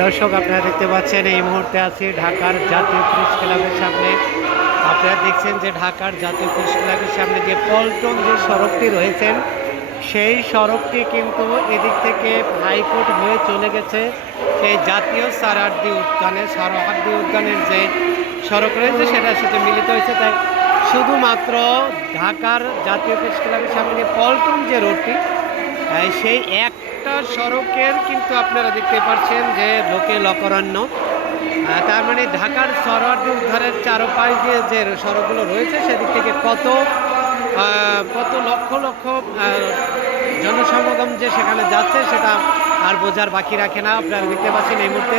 দর্শক, আপনারা দেখতে পাচ্ছেন এই মুহূর্তে আছি ঢাকার জাতীয় প্রেস ক্লাবের সামনে। আপনারা দেখছেন যে ঢাকার জাতীয় প্রেস ক্লাবের সামনে যে পল্টন যে সড়কটি রয়েছেন, সেই সড়কটি কিন্তু এদিক থেকে হাইকোর্ট হয়ে চলে গেছে। সেই জাতীয় সারার্দি উদ্যানে সরহার্দি উদ্যানের যে সড়ক রয়েছে, সেটার সাথে মিলিত হয়েছে। তাই শুধুমাত্র ঢাকার জাতীয় প্রেস ক্লাবের সামনে পল্টন যে রোডটি সেই একটা সড়কের কিন্তু আপনারা দেখতে পাচ্ছেন যে লোকে লকরণ্য। তার মানে ঢাকার সড়ক উদ্ধারের চারোপাশ দিয়ে যে সড়কগুলো রয়েছে, সেদিক থেকে কত কত লক্ষ লক্ষ জনসমাগম যে সেখানে যাচ্ছে, সেটা আর বোঝার বাকি রাখে না। আপনারা দেখতে পাচ্ছেন এই মুহূর্তে